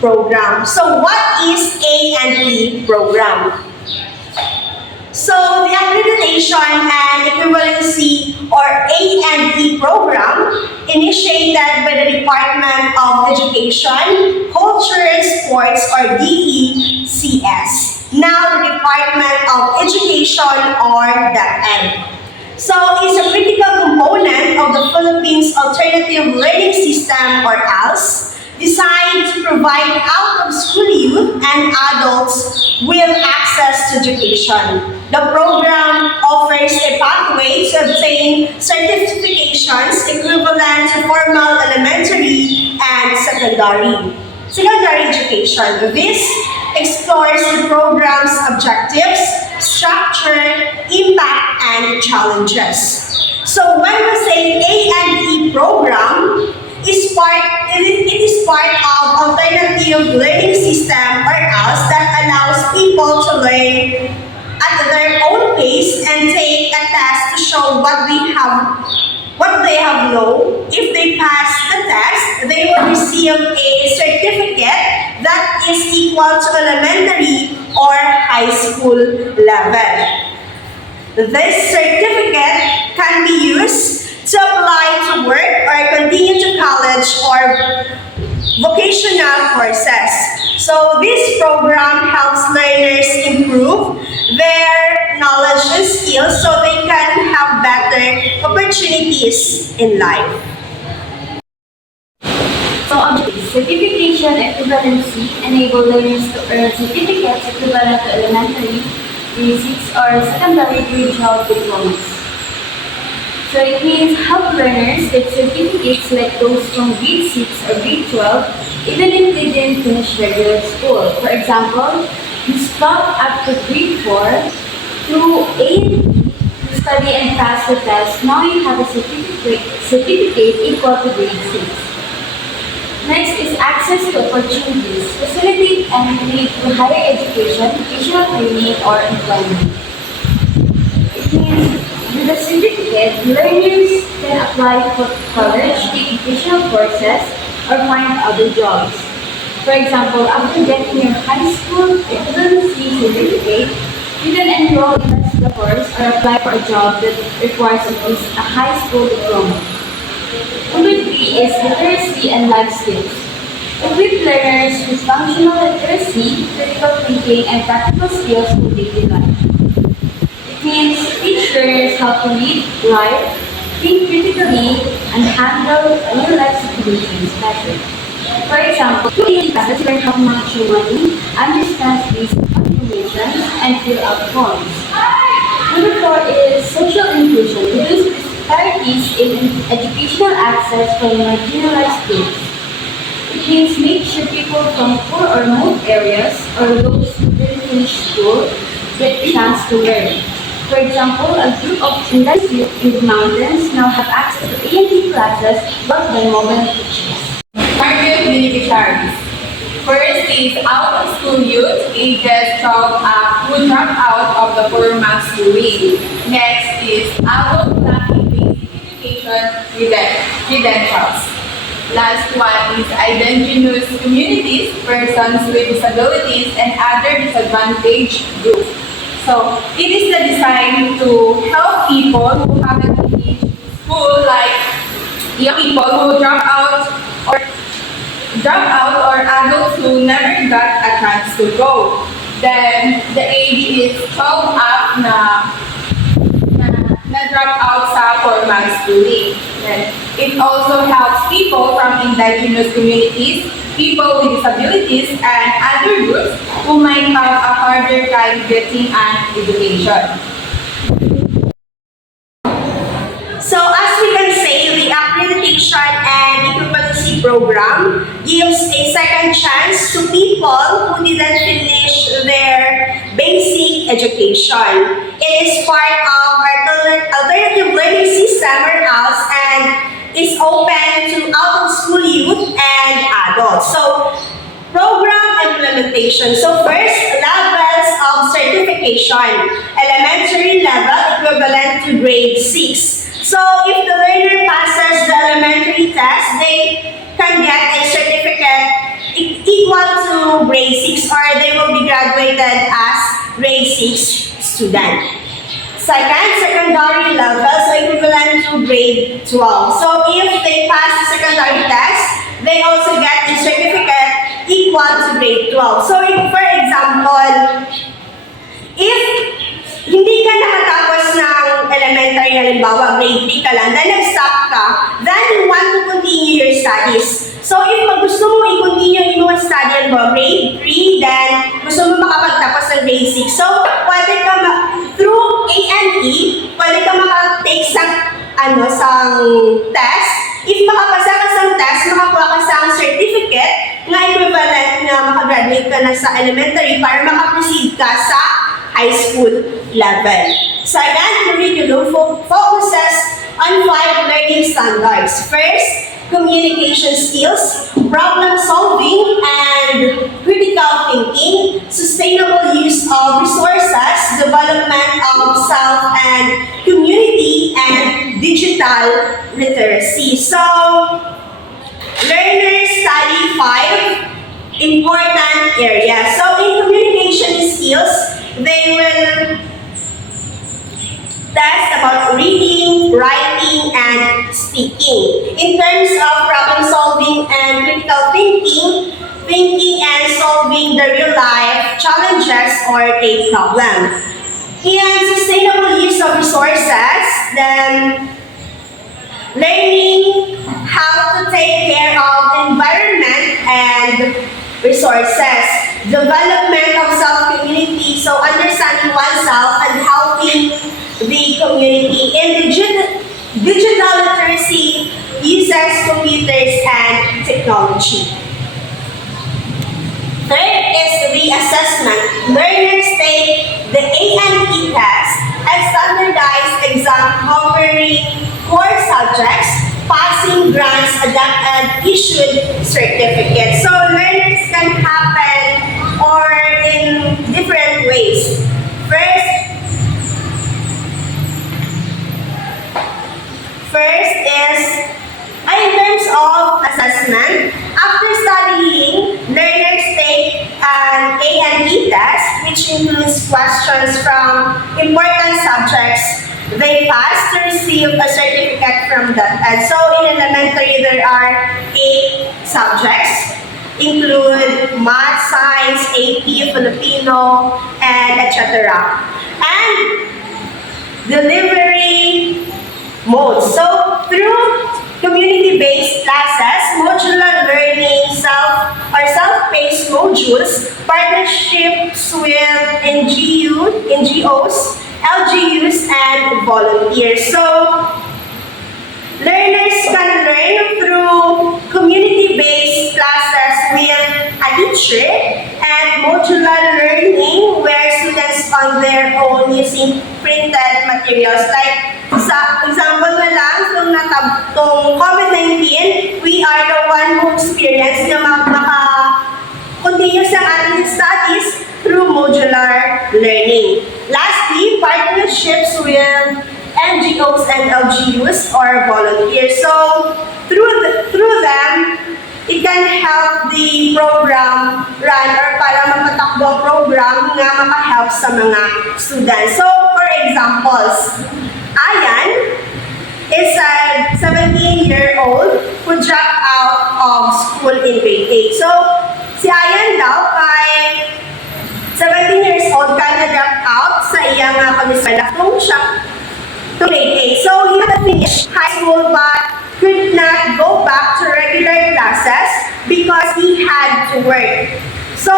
program. So what is A&E program? So the accreditation and equivalency or A&E program initiated by the Department of Education, Culture and Sports or DECS. Now the Department of Education or DepEd. So it's a critical component of the Philippines Alternative Learning System or ALS, designed to provide out-of-school youth and adults with access to education. The program offers a pathway to obtain certifications equivalent to formal elementary and secondary education. This explores the program's objectives, structure, impact, and challenges. So when we say A&E program, it is part of alternative learning system or else that allows people to learn at their own pace and take a test to show what they have known. If they pass the test, they will receive a certificate that is equal to elementary or high school level. This certificate can be used to apply to work or continue to college or vocational courses. So this program helps learners improve their knowledge and skills so they can have better opportunities in life. So objectives, certification equivalency enable learners to earn certificates equivalent to elementary, grade 6 or secondary grade 12 diplomas. So it means help learners get certificates like those from grade 6 or grade 12 even if they didn't finish regular school. For example, you stop after grade 4 through A&E to study and pass the test. Now you have a certificate equal to grade 6. Next is access to opportunities, facilitate entry to higher education, vocational training, or employment. It means with a certificate, learners can apply for college, take vocational courses, or find other jobs. For example, after getting your high school equivalency certificate, you can enroll in a course or apply for a job that requires at least a high school diploma. Number 3 is literacy and life skills. Equip learners with functional literacy, critical thinking, and practical skills for daily life. It means teach learners how to read, write, think critically, and handle real-life situations better. For example, in classes, learn how to manage your money, understand basic calculations, and fill out forms. Number 4 is social inclusion. Reduce disparities in educational access for marginalized groups. It means make sure people from poor or remote areas or those who didn't finish school get a chance to learn. For example, a group of indigenous youth in the mountains now have access to A&E classes taught by mobile teachers. Target beneficiaries. First is out-of-school youth ages 12 up who drop out of the formal schooling. Next is adult lacking basic education credentials. Last one is indigenous communities, persons with disabilities, and other disadvantaged groups. So it is the design to help people who haven't finished school, like young people who drop out or adults who never got a chance to go. Then the age is 12 up na drop out sa formal schooling. Then it also helps people from indigenous communities, people with disabilities, and other groups who might have a harder time getting an education. So as we can say, the accreditation and equivalency program gives a second chance to people who didn't finish their basic education. It is part of our alternative learning system or ALS and is open to out-of-school youth and adults. So program implementation. So first, levels of certification. Elementary level equivalent to grade 6. So if the learner passes the elementary test, they can get a certificate equal 6 student. Second, secondary level, so equivalent to grade 12. So if they pass the secondary test, they also get a certificate equal to grade 12. So if, for example, if hindi ka nakatapos ng elementary, halimbawa grade 3 ka lang, then nag-stop ka, then you want to continue your studies. So if gusto mo i-continue yung study mo grade 3, then gusto mo makapagtapos ng grade 6. So pwede ka through A&E, pwede ka makatake sang test. If makapasa ka sa test, makakuha ka sa certificate na equivalent na makagraduate ka na sa elementary para makaproceed ka sa high school level. So again, curriculum focuses on 5 learning standards. First, communication skills, problem solving, and critical thinking, sustainable use of resources, development of self and community, and digital literacy. So, learners study 5 important areas. So, in communication skills, they will test about reading, writing, and speaking. In terms of problem solving and critical thinking, thinking and solving the real life challenges or a problem. In sustainable use of resources, then learning how to take care of environment and resources, development of self-community, so understanding oneself and helping the community. In digital literacy uses computers and technology. Third is the assessment. Learners take the A&E test, a standardized exam covering core subjects, passing grants, and issued certificates. So learners can happen or in different ways. First is, in terms of assessment, after studying, learners take an A&E test, which includes questions from important subjects they pass to receive a certificate from that. And so in elementary, there are 8 subjects, include math, science, AP, Filipino, and etc. And delivery mode. So through community-based classes, modular learning, self-paced modules, partnerships with NGOs, LGUs, and volunteers. So learners can learn through community-based classes with a teacher and modular learning where students on their own using printed materials. Like sa example na lang, itong COVID-19, we are the one who experienced na maka-continue sa ating studies through modular learning. Lastly, partnerships with NGOs and LGUs or volunteers. So through them, it can help the program run or para mapatakbo ang program nga makahelp sa mga students. So for examples, Ayan is a 17-year-old who dropped out of school in grade 8. So si Ayan daw kay 17 years old ka na drop out sa iyang pag-eskwela kung siya to grade 8. So he had finished high school but could not go back to regular classes because he had to work. So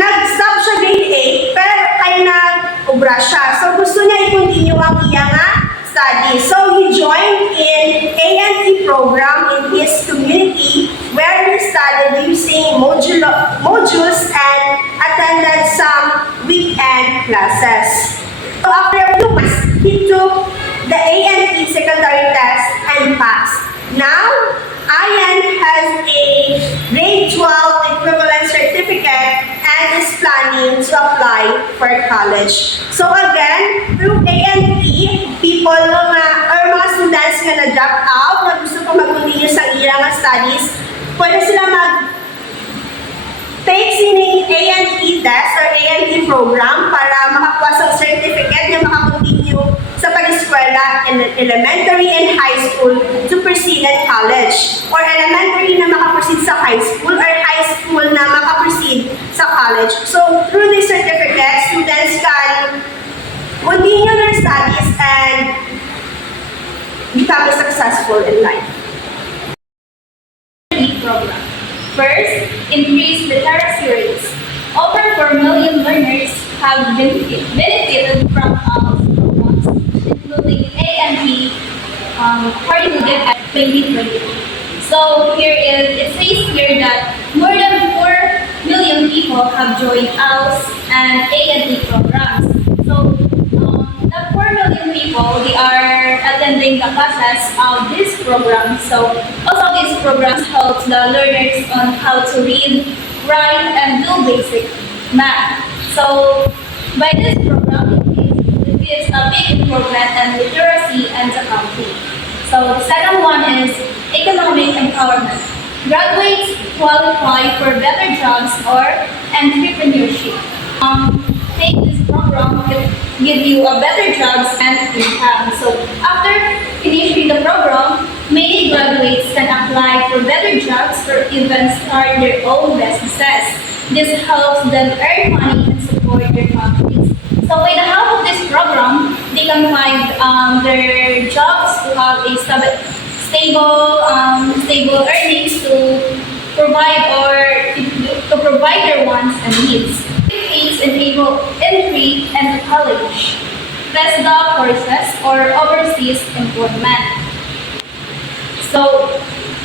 nag-stop siya grade 8 pero ay nag-ubra siya. So gusto niya i-continue ang iyang study. So he joined in A&E program in his community where he studied using modules and attended some weekend classes. So after a few months, he took the A&E secondary test and passed. Now, Ayan has a grade 12 equivalent certificate and is planning to apply for college. So again, through A&E, people or mga students nga na-drop out, na gusto ko mag-continue sa ilang studies, pwede sila take sining A&E test or A&E program para makakuha sa certificate na makakontinue sa pag-eskwela in elementary and high school to proceed at college. Or elementary na makaproceed sa high school or high school na makaproceed sa college. So, through this certificate, students can continue their studies and become successful in life. Program. First, increase literacy rates. Over 4 million learners have benefited from our programs, including A&E, curriculum at 2020. So it says here that more than 4 million people have joined ALS and A&E programs. So the 4 million people, they are attending the classes of this program. So also these programs help the learners on how to read, write, and do basic math. So by this program, it gives a big improvement in literacy and accounting. So the second one is economic empowerment. Graduates qualify for better jobs or entrepreneurship. Take this program, it give you a better jobs and income. So after finishing the program, many graduates can apply for better jobs or even start their own businesses. This helps them earn money and support their families. So by the help of this program, they can find their jobs to have a stable earnings to provide their wants and needs. Certificates enable entry and college, postdoc courses, or overseas employment. So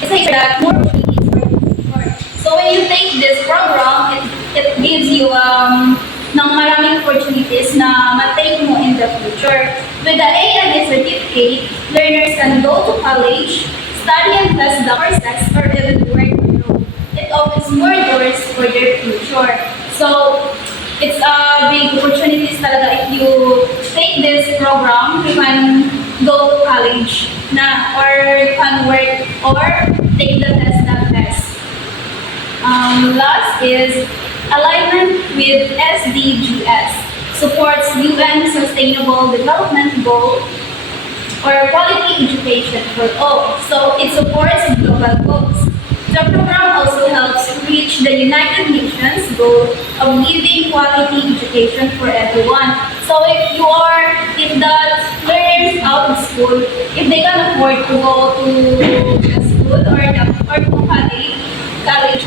it says that more opportunities for. So when you take this program, it gives you ng maraming opportunities na matake mo in the future. With the A&E certificate, learners can go to college, study and postdoc courses, or even work abroad. It opens more doors for their future. So it's a big opportunities talaga if you take this program, you can go to college na, or you can work or take the test. Last is alignment with SDGs, supports UN Sustainable Development Goal or quality education for all. So it supports global goals. The program also helps reach the United Nations goal of giving quality education for everyone. So if the learners out of school, if they can afford to go to the school or to college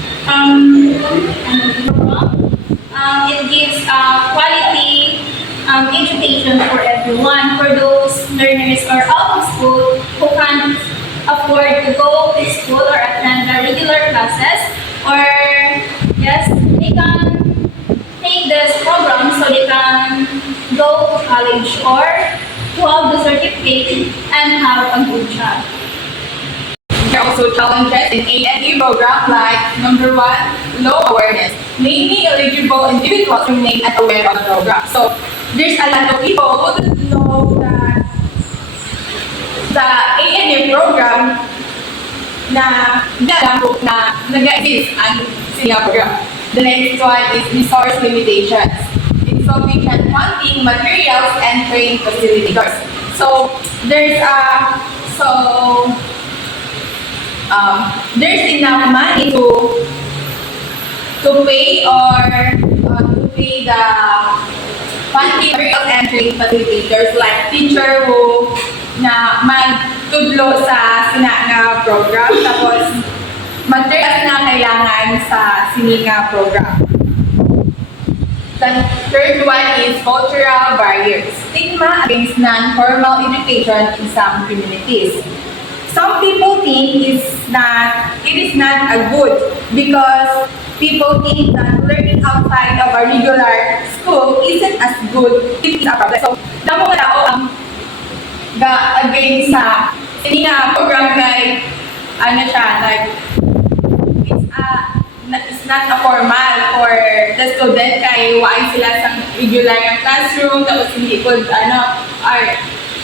program, it gives quality education for everyone. For those learners or out of school who can't afford to go to school or attend the regular classes, or yes, they can take this program so they can go to college or to have the certificate and have a good job. There are also challenges in A&E program like number 1, low awareness. Many eligible individuals remain unaware of the program. So there's a lot of people who don't know that the A&E program na nag-exist ang sila program. The next one is resource limitations. Insufficient funding, materials, and trained facilitators. So there's enough money to pay the funding, materials, and trained facilitators like teacher who na magtudlo sa nga program, tapos materials na kailangan sa nga program. The third one is cultural barriers. Stigma against non-formal education in some communities. Some people think it is not a good because people think that learning outside of a regular school isn't as good. It is a problem. So, damo nga tao ang against sa nga program like it's not a formal for the student kay why sila sa regular nga classroom tapos hindi ko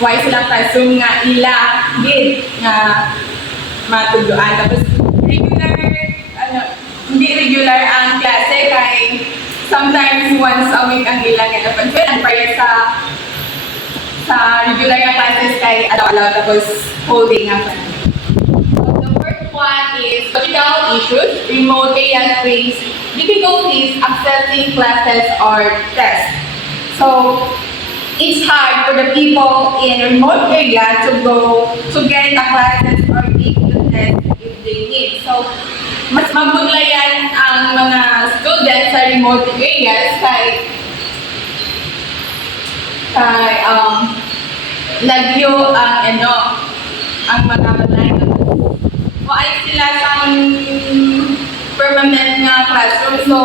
why sila classroom nga ila gid nga matudloan tapos regular hindi regular ang klase kay sometimes once a week ang ilang pagsunan para sa regular nga classes kay alaw tapos holding ang class. So the first one is logical issues, remote areas face difficulties accessing classes or tests. So it's hard for the people in remote area to go to get a classes or take the test if they need. So mas mabudlayan ang mga students sa remote areas kay lagyo ang mga balay. Ay sila sa permanent nga classroom, so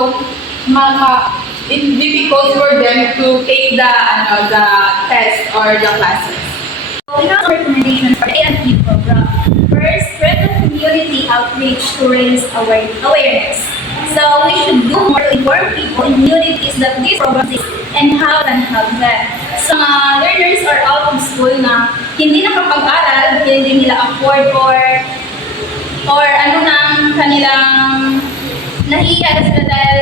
it's difficult for them to take the test or the classes. We have recommendations for the EL1052 program. First, strengthen community outreach to raise awareness. So we should do more to inform people in communities that these programs exist and how can help them. Sa mga learners or out of school na hindi nakapag-aral, hindi nila afford or ano nang kanilang nahihiya sila dahil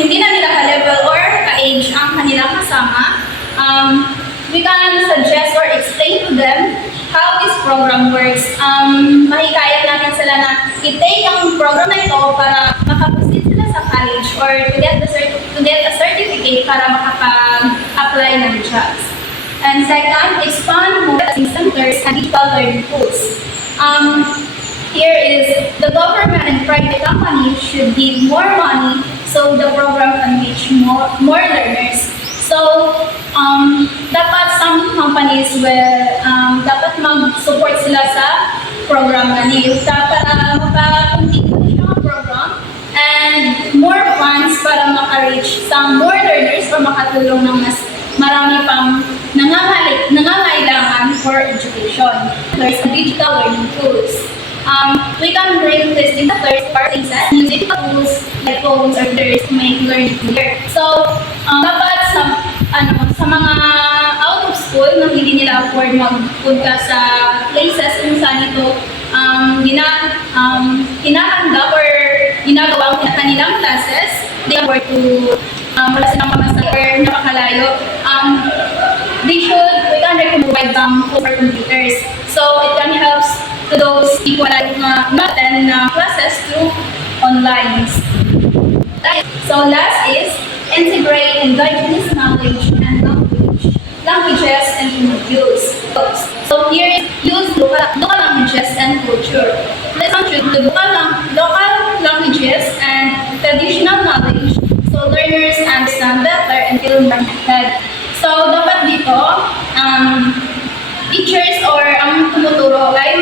hindi na nila ka-level or ka-age ang kanilang kasama, we can suggest or explain to them how this program works. Mahikayat natin sila na i-take ang program na ito para makaproceed sila sa college or to get a certificate para makapag-apply ng jobs. And second, expand more testing centers and digital learning tools. Here is the government and private companies should give more money so the program can reach more learners. So, dapat some companies dapat mag-support sila sa program na niyo para maka-continue yung program and more funds para maka-reach some more learners or makatulong ng mas marami pang nangangailangan for education. There's digital learning tools. We can bring testing methods or things that use digital tools like phones or computers to make learning easier. So, dapat sa mga out of school na hindi nila afford magpunta sa places kung saan ito hinahanda or ginagawa ang kanilang classes, they afford to wala silang pamasahe or napakalayo. We can recommend them over computers. So, it can help to those people that attend classes through online. So last is integrate indigenous knowledge and languages and modules. So here is use local languages and culture. Let's contribute to local languages and traditional knowledge so learners understand better and feel more connected. So dapat dito, teachers or ang tumuturo ay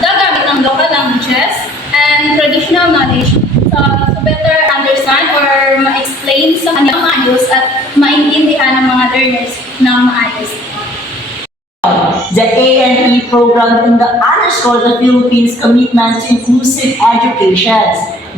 gagamit ng local languages and traditional knowledge to better understand or ma-explain sa kanilang maayos at maintindihan ng mga learners ng maayos. The A&E program underscores the Philippines' commitment to inclusive education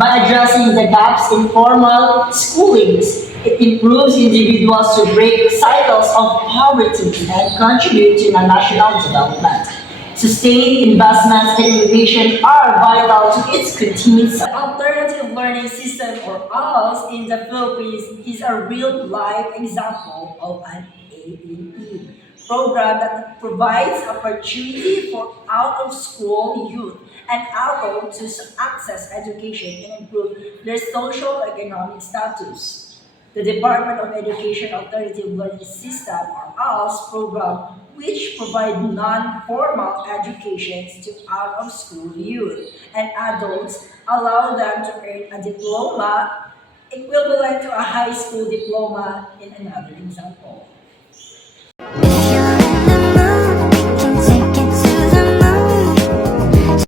by addressing the gaps in formal schoolings. It improves individuals to break cycles of poverty and contribute to the national development. Sustained investments in innovation are vital to its continued success. Alternative learning system or ALS in the Philippines is a real-life example of an AEE program that provides opportunity for out-of-school youth and adults to access education and improve their social economic status. The Department of Education Alternative Learning System or ALS program, which provide non-formal education to out-of-school youth and adults, allow them to earn a diploma equivalent to a high school diploma in another example.